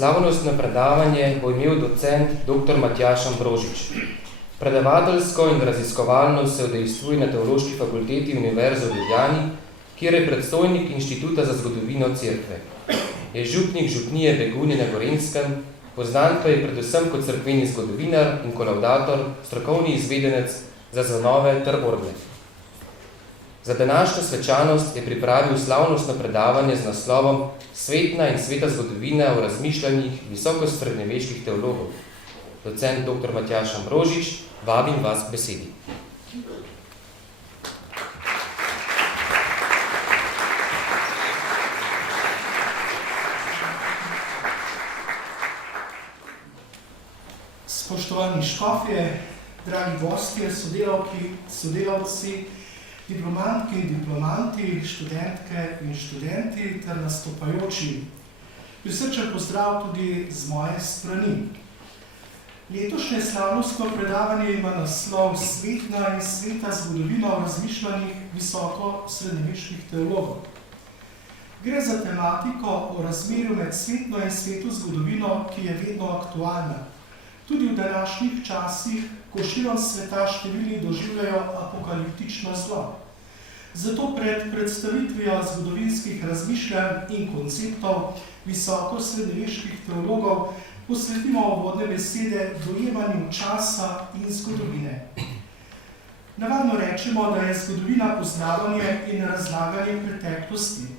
Slavnostno predavanje bo imel docent dr. Matjaž Ambrožič. Predavateljsko in raziskovalno se udejstvuje na Teološki fakulteti Univerze v Ljubljani, kjer je predstojnik Inštituta za zgodovino Cerkve. Je župnik župnije Begunje na Gorenjskem, poznan pa je predvsem kot cerkveni zgodovinar in kolaudator, strokovni izvedenec za zvonove ter orgle. Za današnjo svečanost je pripravil slavnostno predavanje z naslovom Svetna in sveta zgodovina v razmišljanjih visokosrednjeveških teologov. Docent dr. Matjaž Ambrožič, vabim vas k besedi. Spoštovani škofje, dragi gostje, sodelavki, sodelavci, diplomantki in diplomanti, študentke in študenti ter nastopajoči. Prisrčen pozdrav tudi z moje strani. Letošnje slavnostno predavanje ima naslov Svetna in sveta zgodovina v razmišljanjih visoko srednjeveških teologov. Gre za tematiko o razmerju med svetno in sveto zgodovino, ki je vedno aktualna. Tudi v današnjih časih, ko širom sveta številni doživljajo apokaliptično zlo. Zato pred predstavitvijo zgodovinskih razmišljanj in konceptov visoko srednjeveških teologov posvetimo uvodne besede dojemanju časa in zgodovine. Navadno rečemo, da je zgodovina poznavanje in razlaganje preteklosti.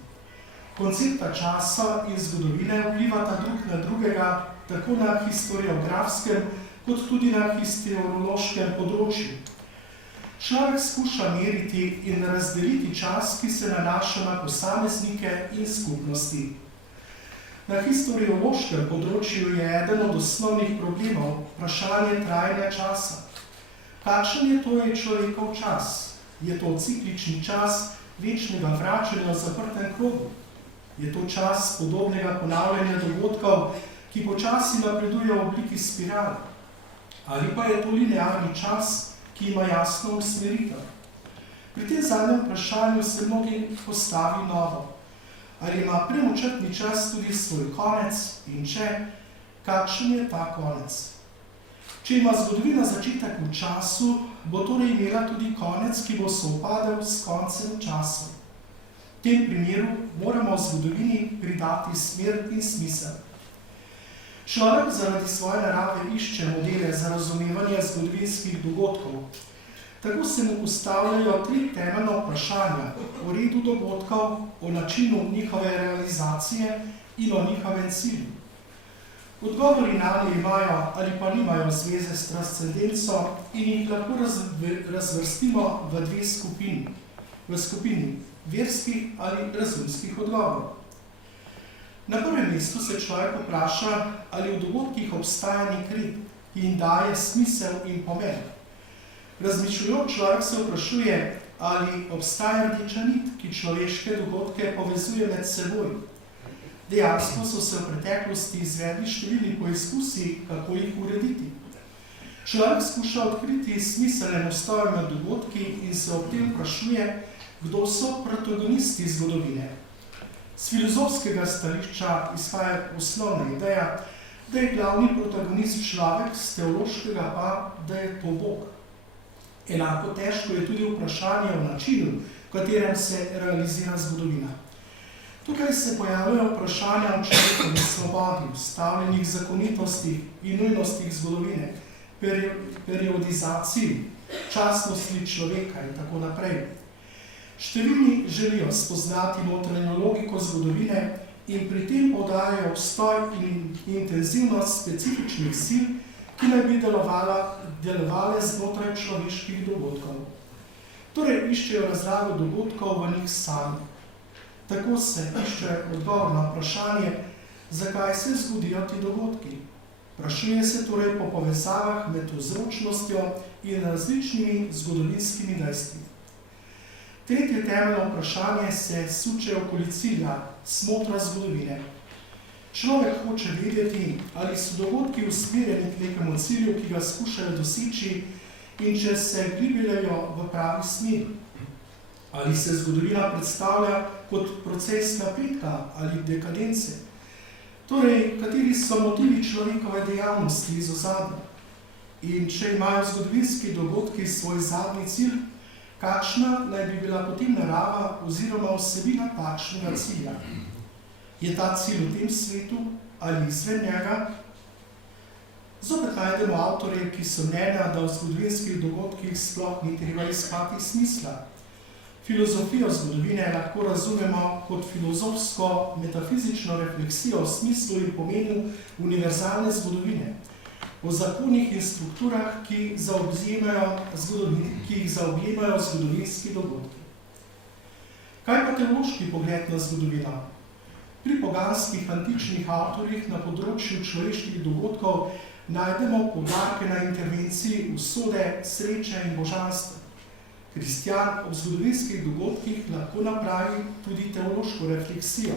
Koncepta časa in zgodovine vplivata drug na drugega, tako na historiografskem, kot tudi na historiološkem področju. Človek skuša meriti in razdeliti čas, ki se nanaša na posameznike in skupnosti. Na historiološkem področju je eden od osnovnih problemov vprašanje trajanja časa. Kakšen je torej človekov čas? Je to ciklični čas večnega vračanja v zaprtem krogu? Je to čas podobnega ponavljanja dogodkov, ki počasi napreduje v obliki spirale? Ali pa je to linearni čas, ki ima jasno usmeritev? Pri tem zadnjem vprašanju se mnogi postavi novo. Ali ima premočrtni čas tudi svoj konec in če, kakšen je ta konec? Če ima zgodovina začetek v času, bo torej imela tudi konec, ki bo sovpadel s koncem časa. V tem primeru moramo v zgodovini pridati smer in smisel. Človek zaradi svoje narave išče modele za razumevanje zgodovinskih dogodkov. Tako se mu postavljajo tri temeljna vprašanja o redu dogodkov, o načinu njihove realizacije in o njihovem cilju. Odgovori nanje imajo ali pa nimajo zveze s transcendenco in jih lahko razvrstimo v dve skupini. V skupini verskih ali razumskih odgovorov. Na prvem mestu se človek vpraša, ali v dogodkih obstaja nek red, ki jim daje smisel in pomen. Razmišljujoč človek se vprašuje, ali obstaja rdeča nit, ki človeške dogodke povezuje med seboj. Dejansko so se v preteklosti izvedli številni poizkusi, kako jih urediti. Človek skuša odkriti smiselne mostoje med dogodki in se ob tem vprašuje, kdo so protagonisti zgodovine. Z filozofskega stališča izhaja osnovna ideja, da je glavni protagonist človek, z teološkega pa, da je to Bog. Enako težko je tudi vprašanje o načinu, v katerem se realizira zgodovina. Tukaj se pojavljajo vprašanja o človekovi svobodi, ustavljenih zakonitostih in nujnostih zgodovine, periodizaciji, častnosti človeka in tako naprej. Številni želijo spoznati notranjo logiko zgodovine in pri tem poudarjajo obstoj in intenzivnost specifičnih sil, ki naj bi delovale znotraj človeških dogodkov. Torej iščejo razlago dogodkov v njih sami. Tako se išče odgovor na vprašanje, zakaj se zgodijo ti dogodki. Vprašuje se torej po povezavah med vzročnostjo in različnimi zgodovinskimi dejstvi. Tretje temeljno vprašanje se suče okoli cilja, smotra zgodovine. Človek hoče vedeti, ali so dogodki usmerjeni k nekemu cilju, ki ga skušajo doseči, in če se gibljajo v pravi smer. Ali se zgodovina predstavlja kot proces napredka ali dekadence. Torej, kateri so motivi človekove dejavnosti iz ozadja? In če imajo zgodovinski dogodki svoj zadnji cilj, kakšna naj bi bila potem narava oziroma vsebina takšnega cilja? Je ta cilj v tem svetu ali izven njega? Zopet najdemo avtorje, ki so mnenja, da v zgodovinskih dogodkih sploh ni treba iskati smisla. Filozofijo zgodovine lahko razumemo kot filozofsko-metafizično refleksijo o smislu in pomenu univerzalne zgodovine, o zakonih in strukturah, ki jih zaobjemajo zgodovinski dogodki. Kaj pa teološki pogled na zgodovino? Pri poganskih antičnih avtorjih na področju človeških dogodkov najdemo poudarke na intervenciji usode, sreče in božanstva. Kristjan ob zgodovinskih dogodkih lahko napravi tudi teološko refleksijo.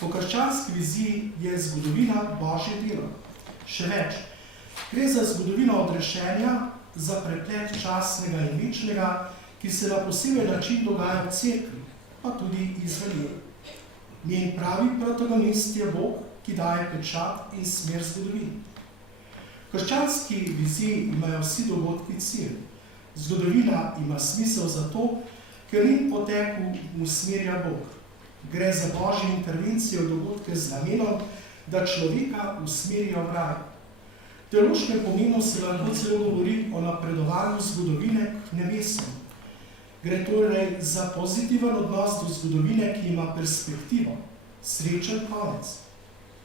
Po krščanski viziji je zgodovina Božje delo. Še več, gre za zgodovino odrešenja, za preplet časnega in večnega, ki se na poseben način dogaja v cerkvi, pa tudi izven nje. Njen pravi protagonist je Bog, ki daje pečat in smer zgodovini. V krščanski viziji imajo vsi dogodki cilj. Zgodovina ima smisel zato, ker njen poteku usmerja Bog. Gre za Božjo intervencijo v dogodke z namenom, da človeka usmerijo v raj. V teološkem pomenu se lahko celo govori o napredovanju zgodovine k nebesam. Gre torej za pozitiven odnos do zgodovine, ki ima perspektivo, srečen konec.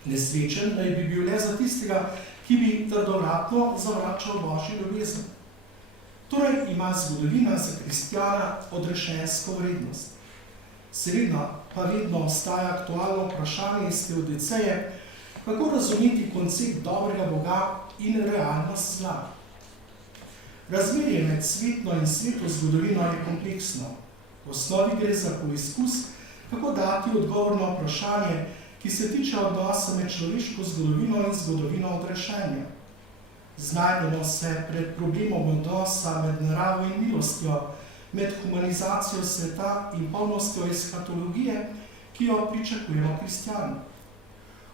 Nesrečen naj bi bil le za tistega, ki bi trdovratno zavračal Božjo ljubezen. Torej ima zgodovina za kristjana odrešensko vrednost. Seveda pa vedno ostaja aktualno vprašanje iz Teodicee, kako razumeti koncept dobrega Boga in realnost zla. Razmerje med svetno in sveto zgodovino je kompleksno. V osnovi gre za poizkus, kako dati odgovor na vprašanje, ki se tiče odnosa med človeško zgodovino in zgodovino odrešenja. Znajdemo se pred problemom odnosa med naravo in milostjo, med humanizacijo sveta in polnostjo eskatologije, ki jo pričakujemo kristjani.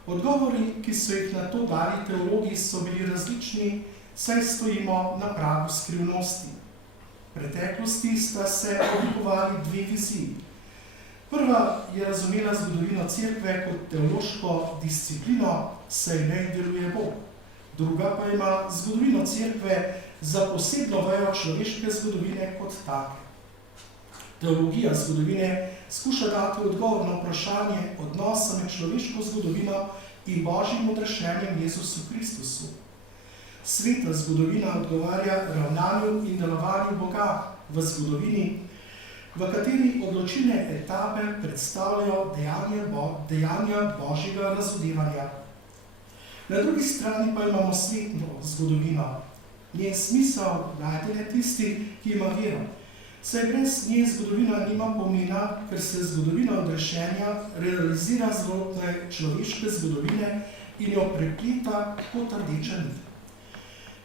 Odgovori, ki so jih na to dali teologi, so bili različni, saj stojimo na pragu skrivnosti. V preteklosti sta se oblikovali dve viziji. Prva je razumela zgodovino cerkve kot teološko disciplino, saj v njej deluje Bog. Druga pa ima zgodovino cerkve za posebno vejo človeške zgodovine kot take. Teologija zgodovine skuša dati odgovor na vprašanje odnosa med človeško zgodovino in Božjim odrešenjem Jezusu Kristusu. Sveta zgodovina odgovarja ravnanju in delovanju Boga v zgodovini, v kateri odločilne etape predstavljajo dejanja Božjega razodevanja. Na drugi strani pa imamo svetno zgodovino. Njen smisel najde le tisti, ki ima vero. Saj brez nje zgodovina nima pomena, ker se zgodovina odrešenja realizira znotraj človeške zgodovine in jo prepleta kot rdeča nit.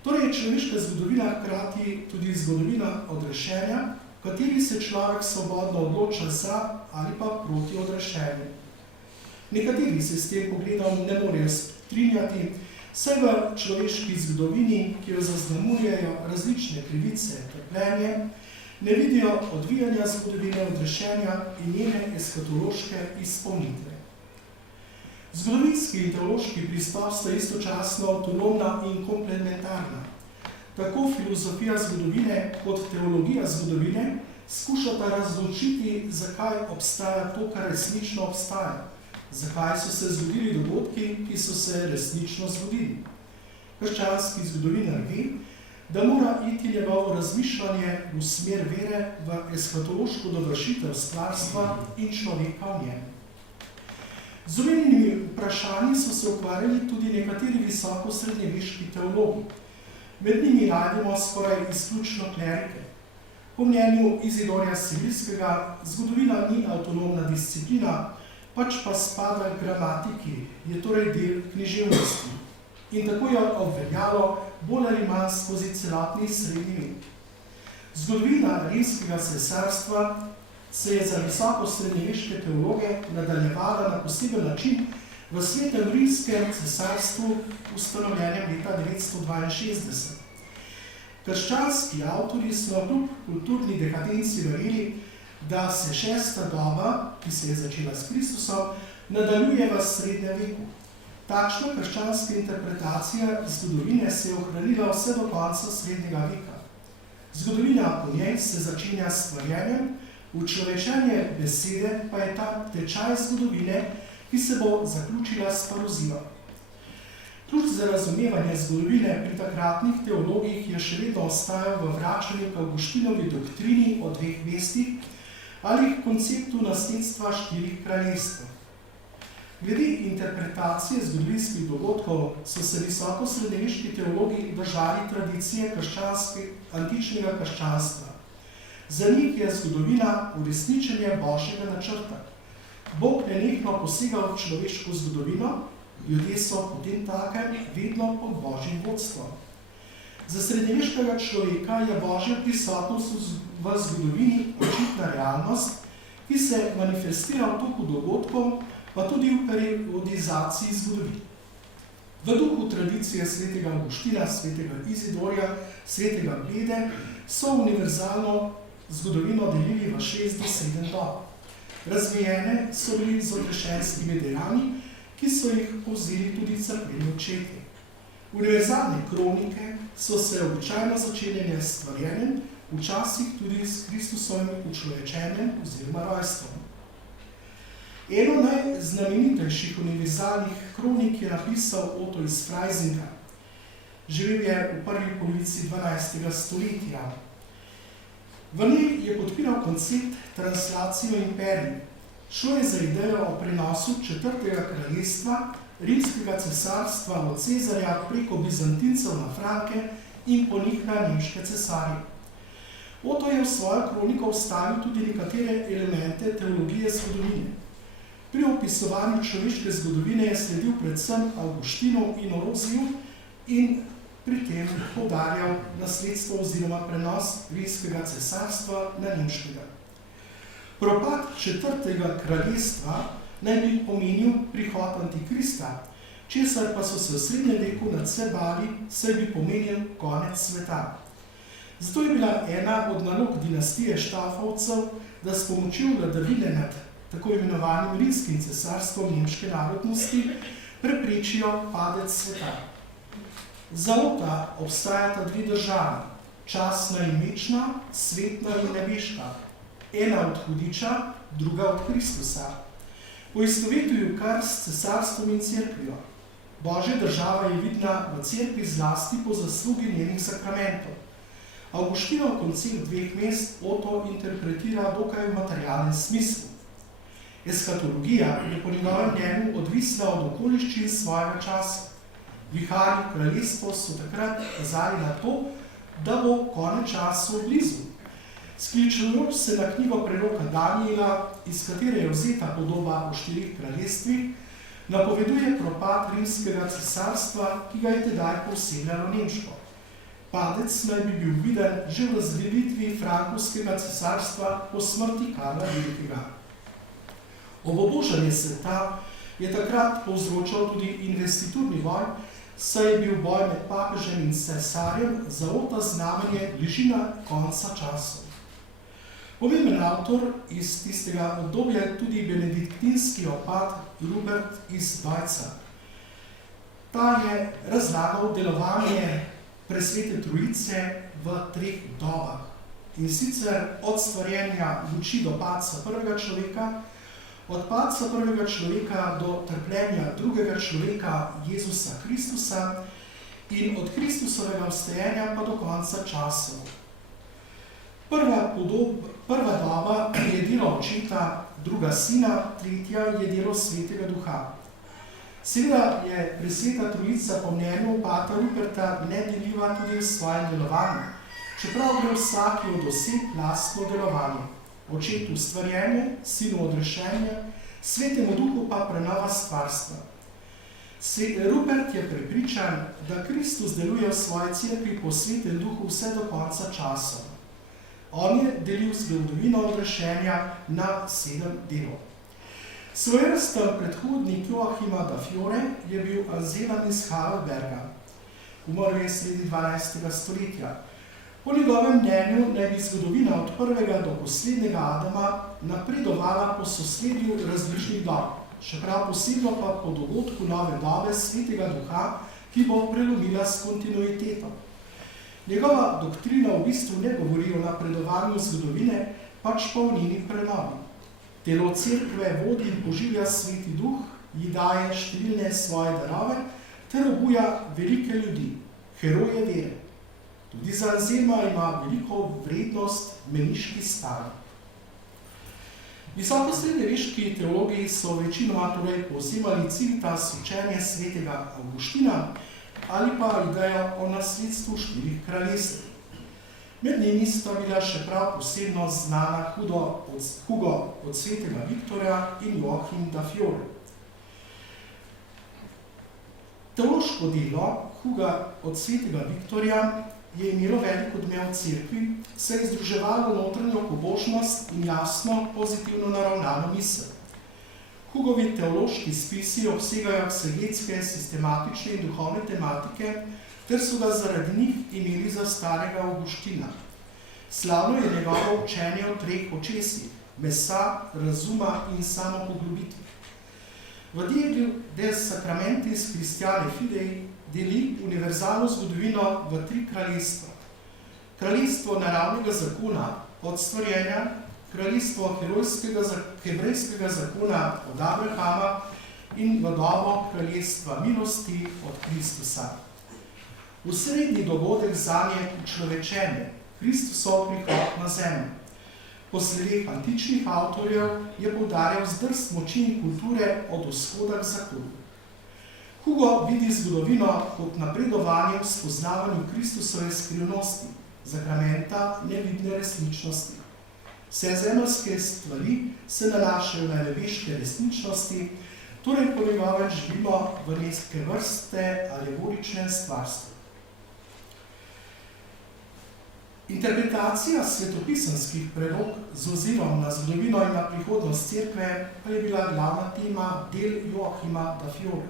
Torej je človeška zgodovina hkrati tudi zgodovina odrešenja, v kateri se človek svobodno odloča za ali pa proti odrešenju. Nekateri se s tem pogledom ne morejo strinjati, saj v človeški zgodovini, ki jo zaznamujejo različne krivice, trpljenje, ne vidijo odvijanja zgodovine odrešenja in njene eskatološke izpolnitve. Zgodovinski in teološki pristop sta istočasno avtonomna in komplementarna. Tako filozofija zgodovine kot teologija zgodovine skušata razločiti, zakaj obstaja to, kar resnično obstaja. Zakaj so se zgodili dogodki, ki so se resnično zgodili. Krščanski zgodovinar ve, da mora iti njegovo razmišljanje v smer vere v eskatološko dovršitev stvarstva in človeka v njem. Z omenjenimi vprašanji so se ukvarjali tudi nekateri visoko srednjeveški teologi. Med njimi najdemo skoraj izključno klerike. Po mnenju Izidorja Sibilskega, zgodovina ni avtonomna disciplina, pač pa spada k gramatiki, je torej del književnosti. In tako je obveljalo bolj ali manj skozi celotni srednji vek. Zgodovina Rimskega cesarstva se je za visoko srednjeveške teologe nadaljevala na poseben način v Svetem rimskem cesarstvu ustanovljenem leta 962. Krščanski avtorji so kljub kulturni dekadenci verjeli, da se šesta doba, ki se je začela s Kristusom, nadaljuje v srednjem veku. Takšna krščanska interpretacija zgodovine se je ohranila vse do konca srednjega veka. Zgodovina po njej se začenja s stvarjenjem, učlovečenje besede pa je ta tečaj zgodovine, ki se bo zaključila s paruzijo. Ključ za razumevanje zgodovine pri takratnih teologih je še vedno ostajal v vračanju k Avguštinovi doktrini o dveh mestih ali konceptu nasledstva štirih kraljestev. Glede interpretacije zgodovinskih dogodkov so se visoko srednjeveški teologi držali tradicije antičnega krščanstva. Za njih je zgodovina uresničenje Božjega načrta. Bog nenehno posega v človeško zgodovino, ljudje so potem takem vedno pod Božjim vodstvom. Za srednjeveškega človeka je Božja prisotnost v zgodovini očitna realnost, ki se manifestira v toku dogodkov, pa tudi v periodizaciji zgodovin. V duhu tradicije svetega Avguština, svetega Izidorja, svetega Bede so univerzalno zgodovino delili v 6 do 7 dob. Razvijene so bili z odrešenskimi dejami, ki so jih povzeli tudi cerkveni očetje. Univerzalne kronike so se običajno začenjene s stvarjenjem, včasih tudi s Kristusovim učlovečenjem oziroma rojstvom. Eno najznamenitejših univerzalnih kronik je napisal Otto iz Freisinga. Živel je v prvi polovici 12. stoletja. V njej je podpiral koncept translacijo imperij. Šlo je za idejo o prenosu 4. kraljestva, rimskega cesarstva od Cezarja preko Bizantincev na Franke in po njih na nemške cesarje. Otto je v svojo kroniko vstavil tudi nekatere elemente teologije zgodovine. Pri opisovanju človeške zgodovine je sledil predvsem Avguštinu in Oroziju in pri tem poudarjal nasledstvo oziroma prenos rimskega cesarstva na nemškega. Propad 4. kraljestva naj bi pomenil prihod Antikrista, česar pa so se v srednjem veku nadvse bali, saj bi pomenil konec sveta. Zato je bila ena od nalog dinastije Štafovcev, da s pomočjo vladavine nad tako imenovanim rimskim cesarstvom nemške narodnosti preprečijo padec sveta. Za Otta obstajata dve državi, časna in večna, svetna in nebeška. Ena od hudiča, druga od Kristusa. Poistovetuju kar s cesarstvom in cerkvijo. Božja država je vidna v cerkvi zlasti po zaslugi njenih sakramentov. Avguštinov koncept dveh mest Otto interpretira dokaj v materialnem smislu. Eskatologija je po njegovem mnenju odvisna od okoliščin svojega časa. Viharji kraljestva so takrat kazali na to, da bo konec času blizu. Skličujoč se na knjigo preroka Daniela, iz katere je vzeta podoba o 4 kraljestvih, napoveduje propad rimskega cesarstva, ki ga je tedaj posegljalo nemško. Padec naj bi bil viden že v razdelitvi frankovskega cesarstva po smrti Karla Velikega. Obubožanje sveta je takrat povzročal tudi investiturni boj, saj je bil boj med papežem in cesarjem za Otta znamenje bližina konca časov. Pomemben avtor iz tistega obdobja je tudi benediktinski opat Rupert iz Deutza. Ta je razlagal delovanje presvete trojice v 3 dobah. In sicer od stvarjenja luči do padca prvega človeka, od padca prvega človeka do trpljenja drugega človeka Jezusa Kristusa in od Kristusovega vstajenja pa do konca časov. Prva doba je delo očeta, druga sina, tretja je delo svetega duha. Seveda je presveta trojica po mnenju opata Ruperta nedeljiva tudi v svojem delovanju, čeprav gre vsaki od oseb lastno delovanje. Očetu stvarjenje, sinu odrešenje, svetemu duhu pa prenova stvarstva. Rupert je prepričan, da Kristus deluje v svoji cerkvi po svetem duhu vse do konca časa. On je delil zgodovino odrešenja na 7 delov. Svojevrsten predhodnik Joachima da Fiore je bil Anselm iz Heidelberga. Umrl je sredi 12. stoletja. Po njegovem mnenju naj bi zgodovina od prvega do poslednjega Adama napredovala po sosledju različnih dob, še prav posebno pa po dogodku nove dobe Svetega Duha, ki bo prelomila s kontinuiteto. Njegova doktrina v bistvu ne govori o napredovanju zgodovine, pač pa o njeni prenovi. Telo cerkve vodi in poživlja Sveti Duh, ji daje številne svoje darove ter obuja velike ljudi, heroje vere. Tudi za Anselma ima veliko vrednost meniški stan. Visoko srednjeveški teologi so večinoma torej povzemali civitas učenje svetega Avguština ali pa idejo o nasledstvu 4 kraljestev. Med njimi sta bila še prav posebno znana Hugo od svetega Viktorja in Joachim da Fiore. Teološko delo Huga od svetega Viktorja je imelo velik odmev v cerkvi, saj je združevalo notranjo pobožnost in jasno, pozitivno naravnano misel. Hugovi teološki spisi obsegajo eksegetske, sistematične in duhovne tematike, ter so ga zaradi njih imeli za starega Avguština. Slavno je njegovo učenje o 3 očesih, mesa, razuma in samopoglobitvi. V Diegi de Sacramentis Christiane Fidei deli univerzalno zgodovino v 3 kraljestva. Kraljestvo naravnega zakona od stvorjenja, kraljestvo hebrejskega zakona od Abrahama in v dobo kraljestva milosti od Kristusa. V srednji dogodek zanje učlovečenje, Kristusov prihod na zemljo. Po sledeh antičnih avtorjev je poudarjal zdrs moči in kulture od vzhoda k zahodu. Hugo vidi zgodovino kot napredovanje v spoznavanju Kristusove skrivnosti, zakramenta nevidne resničnosti. Vse zemeljske stvari se nanašajo na nebeške resničnosti, torej po njegovem živimo v neke vrste alegorične stvarstva. Interpretacija svetopisanskih prerok z ozirom na zgodovino in na prihodnost cerkve pa je bila glavna tema del Joachima da Fiore.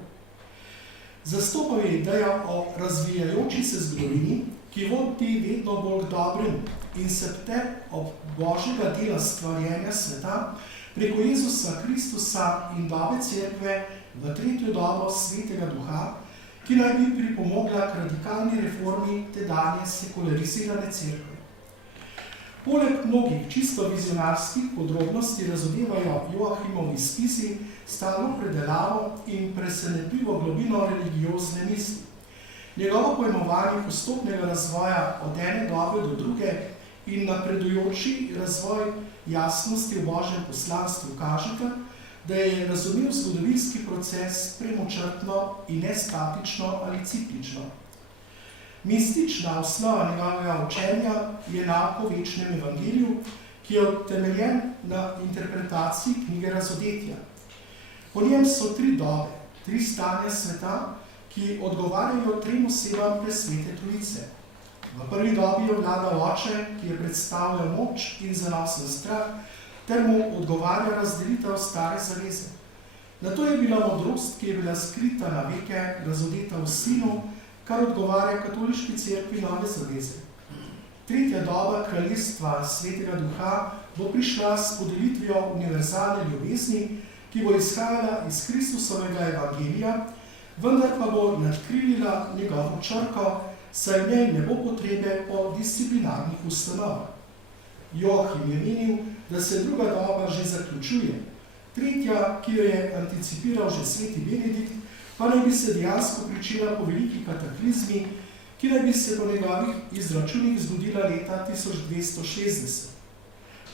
Zastopal je idejo o razvijajoči se zgodovini, ki vodi vedno bolj k dobremu in se pte ob Božjega dela stvarjenja sveta preko Jezusa Kristusa in dobe cerkve v 3. dobo Svetega Duha, ki naj bi pripomogla k radikalni reformi tedanje sekularizirane cerkve. Poleg mnogih čisto vizionarskih podrobnosti razodevajo Joachimovi spisi stalno predelavo in presenetljivo globino religiozne misli. Njegovo pojmovanje postopnega razvoja od ene dobe do druge in napredujoči razvoj jasnosti v Božjem poslanstvu kažeta, da je razumel zgodovinski proces premočrtno in nestatično ali ciklično. Mistična osnova njegovega učenja je nauk o večnem evangeliju, ki je utemeljen na interpretaciji knjige Razodetja. Po njem so 3 dobe, 3 stanja sveta, ki odgovarjajo 3 osebam presvete Trojice. V prvi dobi je vlada Oče, ki je predstavljal moč in zanosen strah, ter mu odgovarja razdelitev stare zaveze. Nato je bila modrost, ki je bila skrita na veke, razodeta v Sinu, kar odgovarja katoliški cerkvi nove zaveze. 3. doba kraljestva Svetega Duha bo prišla s podelitvijo univerzalne ljubezni, ki bo izhajala iz Kristusovega evangelija, vendar pa bo nadkrilila njegovo črko, saj v njej ne bo potrebe po disciplinarnih ustanovah. Joachim je menil, da se 2. doba že zaključuje. 3., ki jo je anticipiral že sveti Benedikt, pa naj bi se dejansko pričela po veliki kataklizmi, ki naj bi se po njegovih izračunih zgodila leta 1260.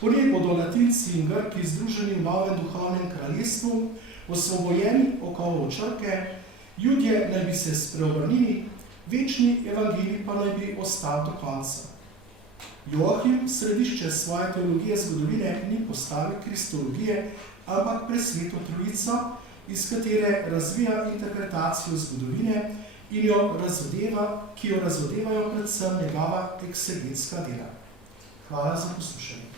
Po njej bodo Latinci in Grki združeni v novem duhovnem kraljestvu, osvobojeni okovov črke, Judje naj bi se spreobrnili, večni evangelij pa naj bi ostal do konca. Joachim središče svoje teologije zgodovine ni postavil kristologije, ampak presveto Trojico, iz katere razvija interpretacijo zgodovine in jo razodeva, ki jo razodevajo predvsem njegova eksegetska dela. Hvala za poslušanje.